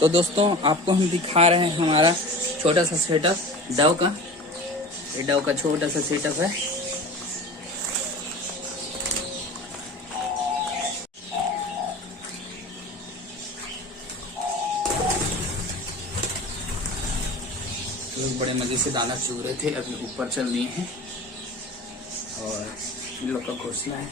तो दोस्तों आपको हम दिखा रहे हैं हमारा छोटा सा सेटअप डव का। ये डव का छोटा सा सेटअप है। लोग बड़े मजे से दाना चुग रहे थे, अभी ऊपर चल दिए हैं और इन लोग का घोंसला है।